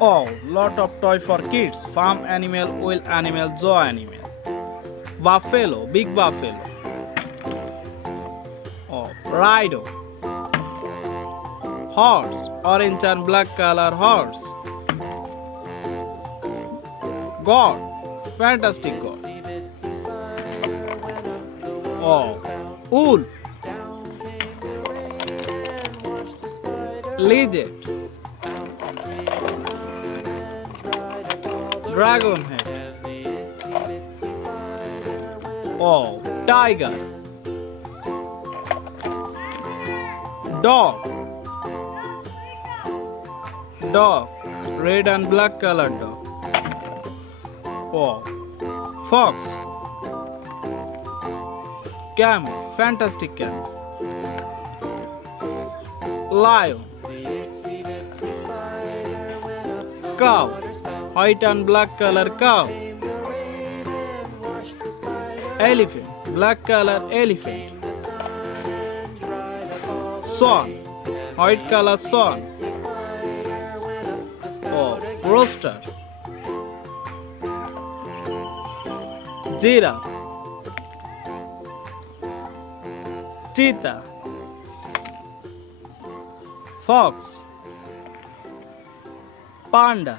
Oh, lot of toy for kids. Farm animal, wild animal, zoo animal. Buffalo, big buffalo. Oh, rhino. Horse, orange and black color horse. God, fantastic God. Oh, wool. Lizard. Dragon head. Oh, tiger. Dog. Dog. Red and black colored dog. Oh, fox. Camel. Fantastic camel. Lion. Cow. White and black color cow. Elephant. Black color elephant. Swan. White color swan. Oh, rooster. Giraffe. Cheetah. Fox. Panda.